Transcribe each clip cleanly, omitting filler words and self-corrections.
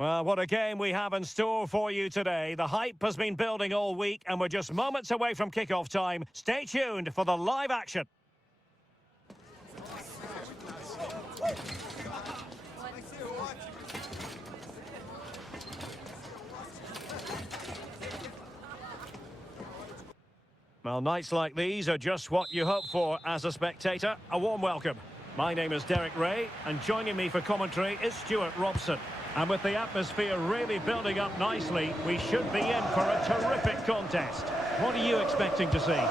Well, what a game we have in store for you today. The hype has been building all week and we're just moments away from kickoff time. Stay tuned for the live action. Well, nights like these are just what you hope for as a spectator. A warm welcome. My name is Derek Ray, and joining me for commentary is Stuart Robson. And with the atmosphere really building up nicely, we should be in for a terrific contest. What are you expecting to see?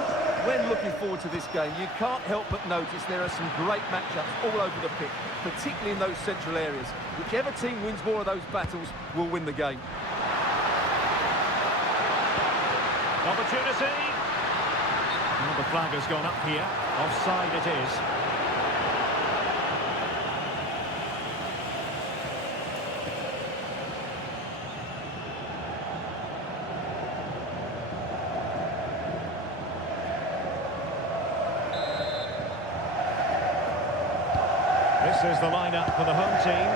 When looking forward to this game, you can't help but notice there are some great matchups all over the pitch, particularly in those central areas. Whichever team wins more of those battles will win the game. Opportunity. Well, the flag has gone up here. Offside it is. This is the lineup for the home team.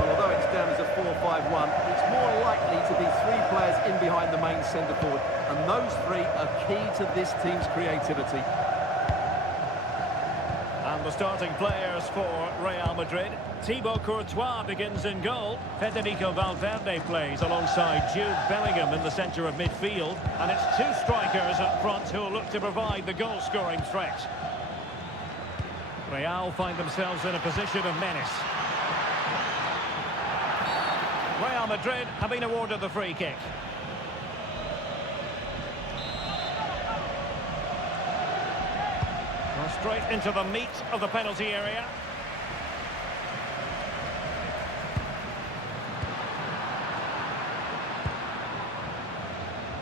Well, although it's down as a 4-5-1, it's more likely to be three players in behind the main centre forward, and those three are key to this team's creativity. And the starting players for Real Madrid. Thibaut Courtois begins in goal. Federico Valverde plays alongside Jude Bellingham in the centre of midfield. And it's two strikers up front who will look to provide the goal-scoring threat. Real find themselves in a position of menace. Real Madrid have been awarded the free kick. Well, straight into the meat of the penalty area.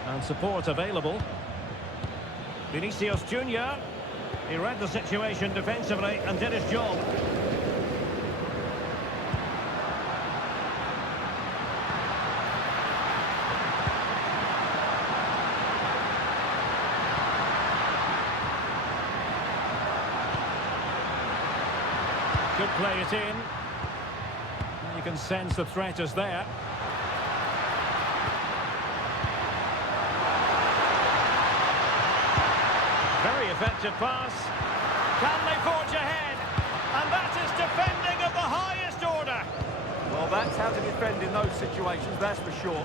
And support available. Vinicius Junior. He read the situation defensively and did his job. Could play it in. You can sense the threat is there. Very effective pass. Can they forge ahead? And that is defending of the highest order. Well, that's how to defend in those situations, that's for sure.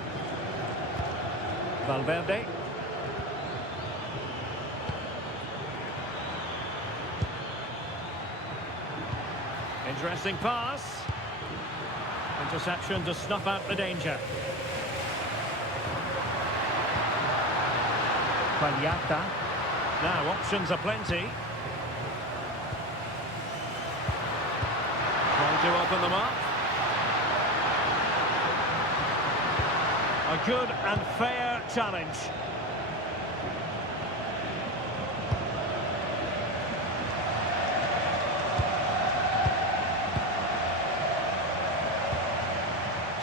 Valverde. Interesting pass. Interception to snuff out the danger. Paliata. Now, options are plenty. Trying to open them up. A good and fair challenge.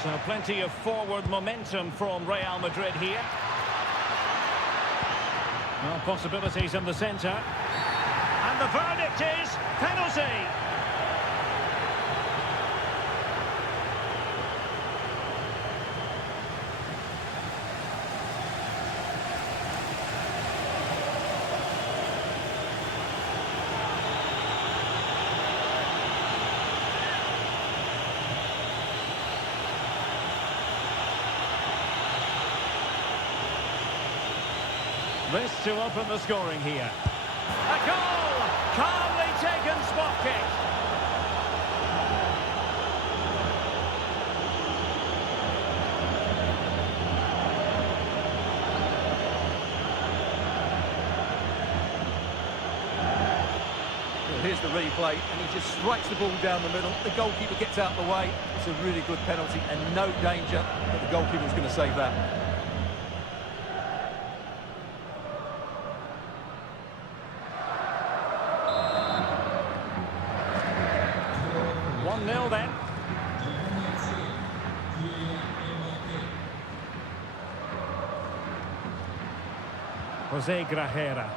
So plenty of forward momentum from Real Madrid here. Well, possibilities in the centre. And the verdict is penalty. This to open the scoring here. A goal! Calmly taken spot kick. Well, here's the replay, and he just strikes the ball down the middle. The goalkeeper gets out of the way. It's a really good penalty and no danger that the goalkeeper's going to save that. 1-0 then. Jose Grajera.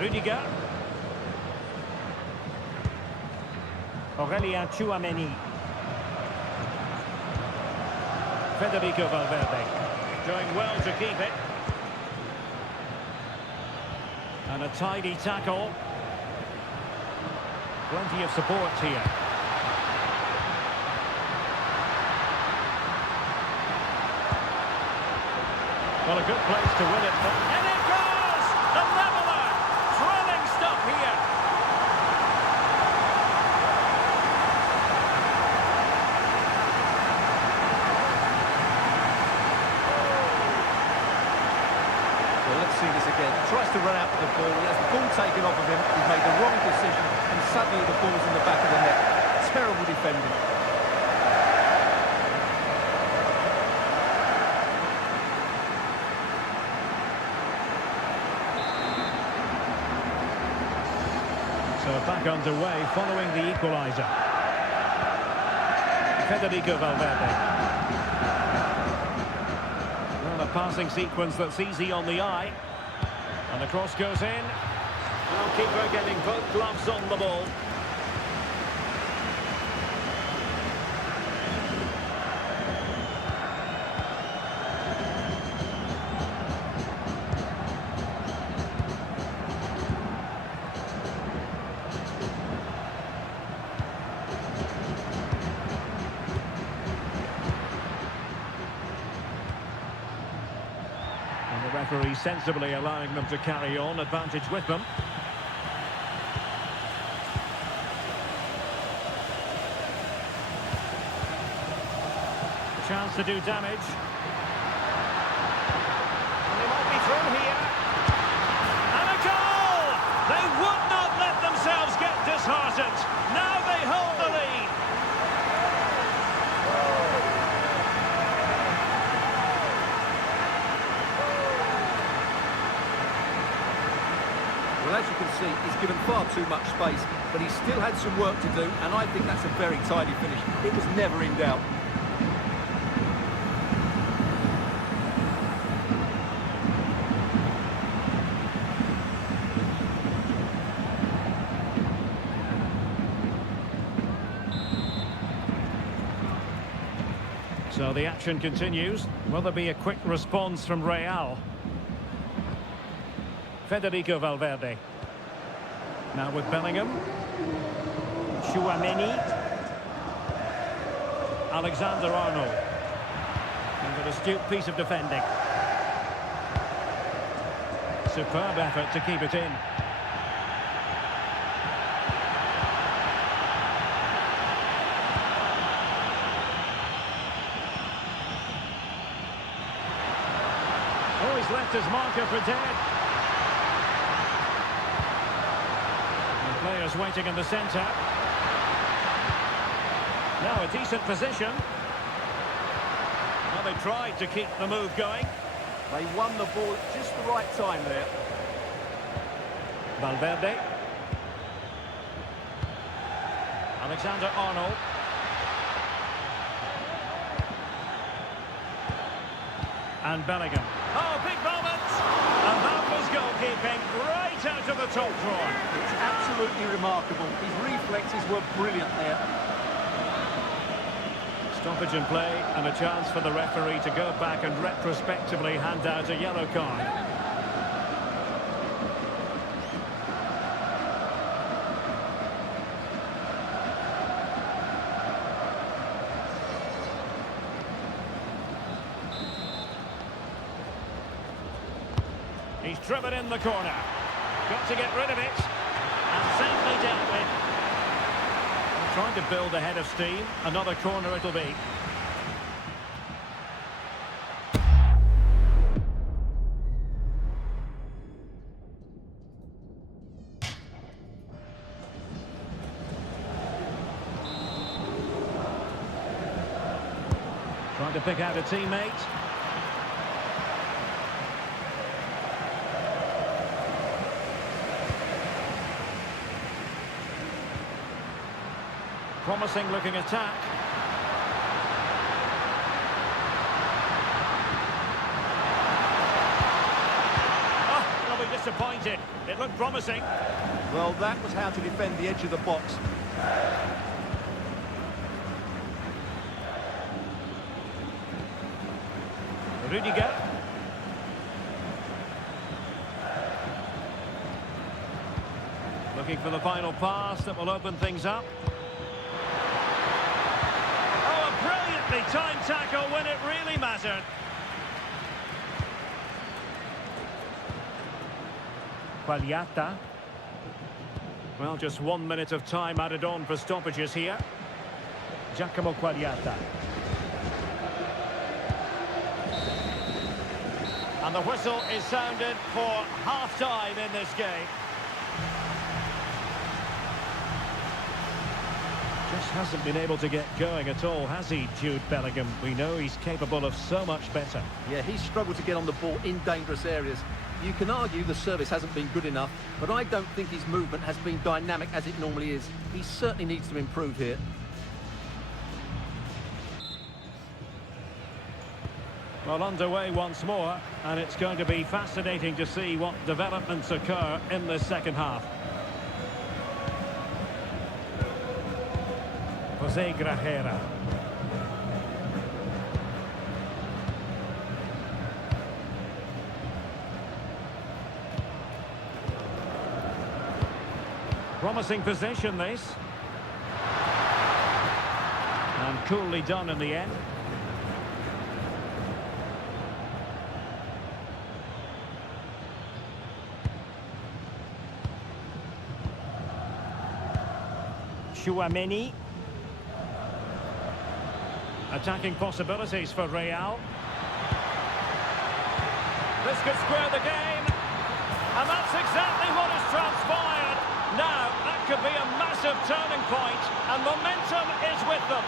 Rudiger. Tchouameni. Federico Valverde. Doing well to keep it. And a tidy tackle. Plenty of support here. Well, a good place to win it. And it goes! The leveller! Thrilling stuff here. Well, let's see this again. Tries to run out with the ball. He has the ball taken off of him. He's made the wrong decision, and suddenly the ball's in the back of the net. Terrible defending. So back underway following the equaliser. Federico Valverde. Well, a passing sequence that's easy on the eye. And the cross goes in. Well, keeper getting both gloves on the ball. And the referee sensibly allowing them to carry on, advantage with them. Chance to do damage. And they might be through here. And a goal! They would not let themselves get disheartened. Now they hold the lead. Well, as you can see, he's given far too much space, but he still had some work to do, and I think that's a very tidy finish. It was never in doubt. So the action continues. Will there be a quick response from Real? Federico Valverde. Now with Bellingham. Tchouameni. Alexander-Arnold. And an astute piece of defending. Superb effort to keep it in. Oh, he's left his marker for dead. The players waiting in the centre. Now a decent position. Well, they tried to keep the move going. They won the ball at just the right time there. Valverde. Alexander-Arnold. And Bellingham. Oh, big moment! And that was goalkeeping right out of the top drawer. It's absolutely remarkable. His reflexes were brilliant there. Stoppage in play and a chance for the referee to go back and retrospectively hand out a yellow card. He's driven in the corner. Got to get rid of it. And safely dealt with. Trying to build a head of steam. Another corner it'll be. Trying to pick out a teammate. Promising looking attack. Oh, they'll be disappointed. It looked promising. Well, that was how to defend the edge of the box. Rudiger. Looking for the final pass that will open things up. Oh, a brilliantly timed tackle when it really mattered. Quagliata. Well, just 1 minute of time added on for stoppages here. Giacomo Quagliata. And the whistle is sounded for half-time in this game. Just hasn't been able to get going at all, has he, Jude Bellingham? We know he's capable of so much better. Yeah, he's struggled to get on the ball in dangerous areas. You can argue the service hasn't been good enough, but I don't think his movement has been dynamic as it normally is. He certainly needs to improve here. Well, underway once more, and it's going to be fascinating to see what developments occur in the second half. Jose Grajera. Promising position, this. And coolly done in the end. Chouameni. Attacking possibilities for Real. This could square the game. And that's exactly what has transpired. Now, that could be a massive turning point, and momentum is with them.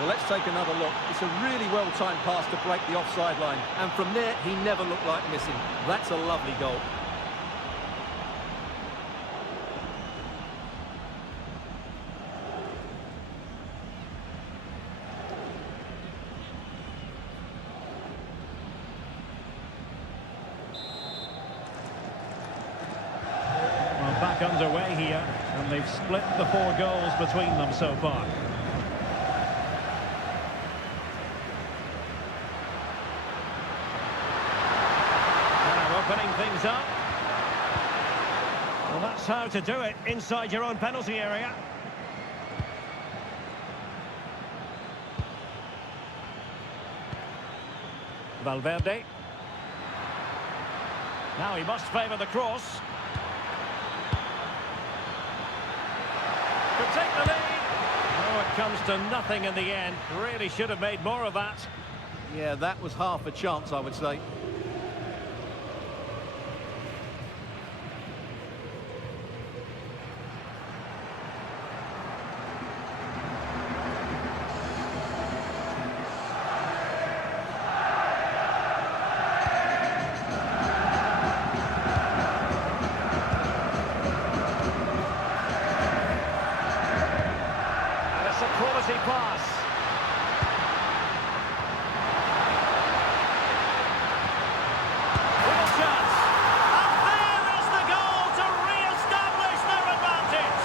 Well, let's take another look. It's a really well-timed pass to break the offside line. And from there, he never looked like missing. That's a lovely goal. Back underway here, and they've split the 4 goals between them so far. Now opening things up. Well, that's how to do it inside your own penalty area. Valverde. Now he must favour the cross. Could take the lead. Oh, it comes to nothing in the end. Really should have made more of that. Yeah, that was half a chance, I would say. Quality pass. Real chance. And there is the goal to re-establish their advantage.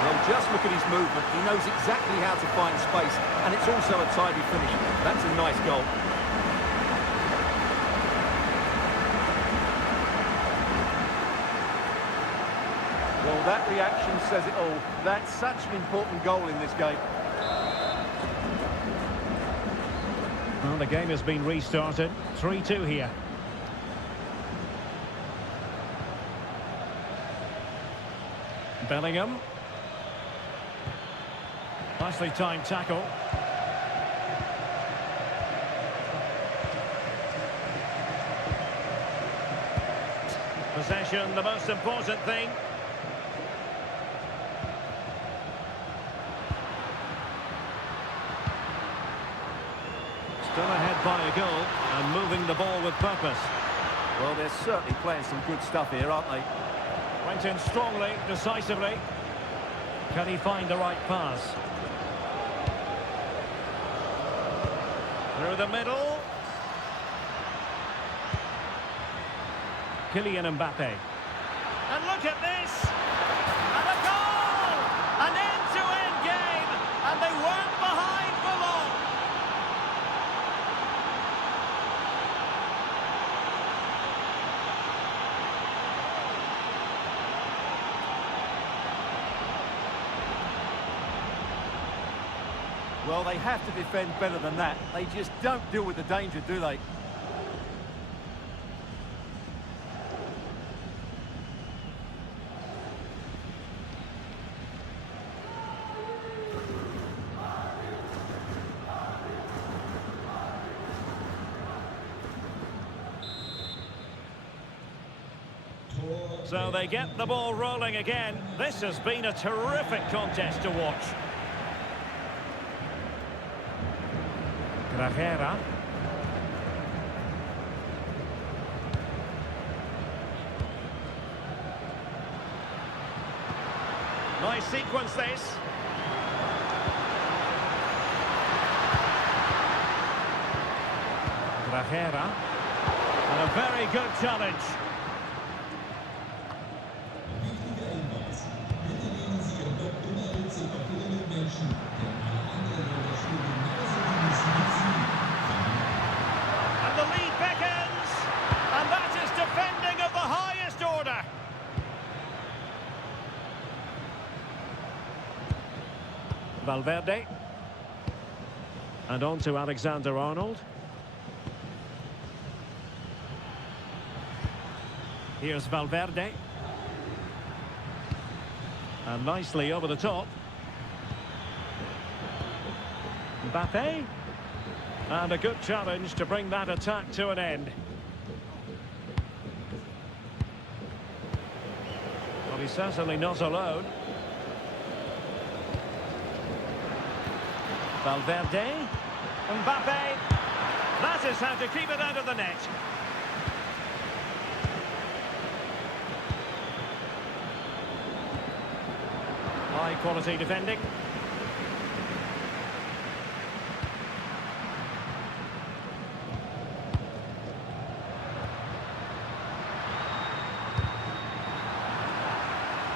Well, just look at his movement. He knows exactly how to find space, and it's also a tidy finish. That's a nice goal. Well, that reaction says it all. That's such an important goal in this game. Well, the game has been restarted. 3-2 here. Bellingham. Nicely timed tackle. Possession, the most important thing. Still ahead by a goal and moving the ball with purpose. Well, they're certainly playing some good stuff here, aren't they? Went in strongly, decisively. Can he find the right pass? Through the middle. Kylian Mbappe. And look at this! And a goal! An end-to-end game, and they weren't behind for long. Well, they have to defend better than that. They just don't deal with the danger, do they? So they get the ball rolling again. This has been a terrific contest to watch. Grajera. Nice sequence this. Grajera. And a very good challenge. And the lead beckons, and that is defending of the highest order. Valverde. And on to Alexander-Arnold. Here's Valverde. And nicely over the top. Mbappe. And a good challenge to bring that attack to an end. Well, he's certainly not alone. Valverde. Mbappe. That is how to keep it out of the net. High quality defending.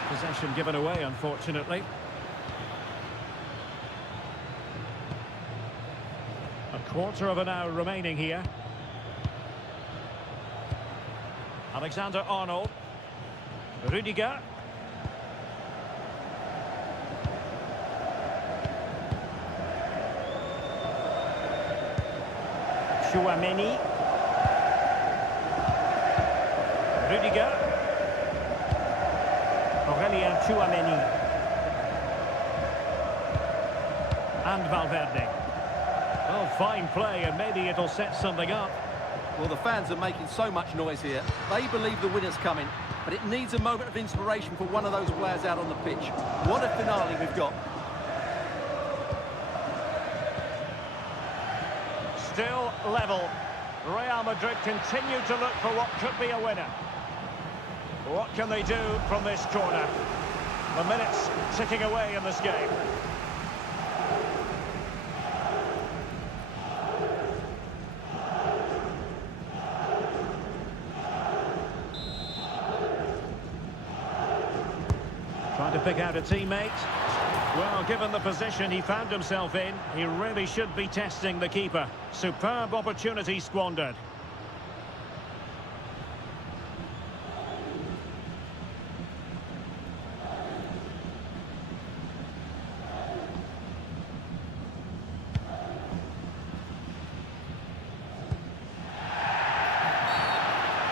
Possession given away, unfortunately. A quarter of an hour remaining here. Alexander-Arnold. Rudiger. Chouameni. Rudiger. Chouameni. And Valverde. Oh, fine play, and maybe it'll set something up. Well, the fans are making so much noise here. They believe the winner's coming, but it needs a moment of inspiration for one of those players out on the pitch. What a finale we've got. Still level. Real Madrid continue to look for what could be a winner. What can they do from this corner? The minutes ticking away in this game. Trying to pick out a teammate. Well, given the position he found himself in, he really should be testing the keeper. Superb opportunity squandered.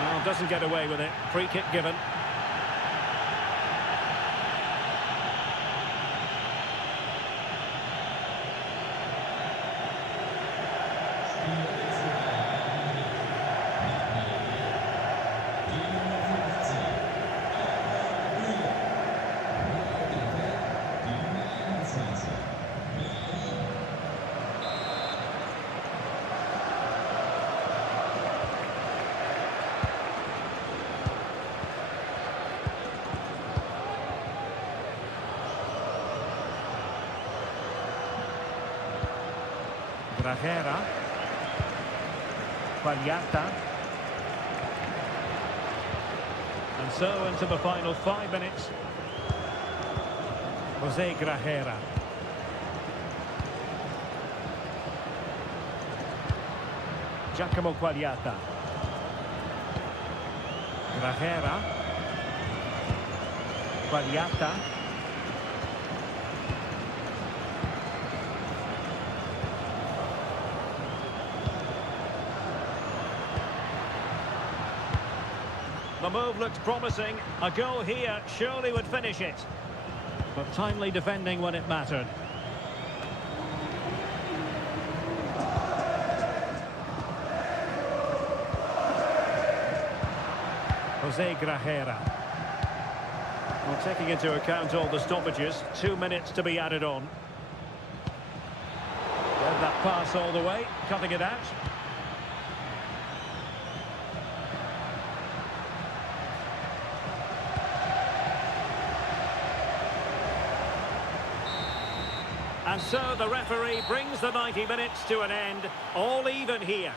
Well, doesn't get away with it. Free kick given. Grajera. Pagliata. And so into the final 5 minutes. Jose Grajera. Giacomo Quagliata. Grajera. Quagliata. The move looks promising. A goal here surely would finish it. But timely defending when it mattered. Jose Grajera. Well, taking into account all the stoppages, 2 minutes to be added on. Read that pass all the way, cutting it out. And so the referee brings the 90 minutes to an end, all even here.